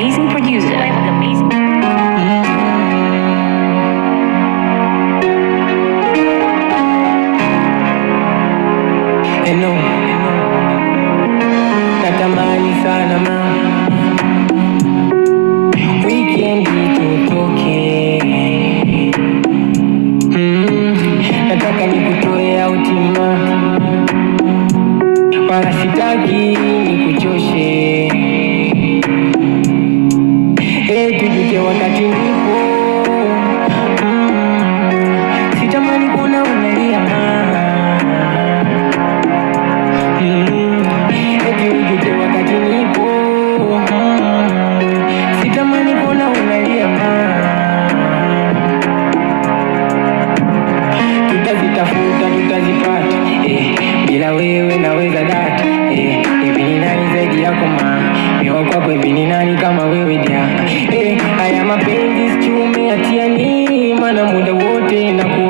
amazing producer. Hello, natamani sana weekend tutoke, nataka nikutoe outima, wala sitaki nikuchoshe, tujute wakati nipo, sitamani kuna unalia tujute wakati nipo, sitamani kuna unalia tutazitafuta tutazipata, bila wewe naweza data, hivi ni nani zaidi yako miwa kwako, hivi ni nani kama wewe dia, haya mapenzi sichume atia ni, mana muda wote nakuwa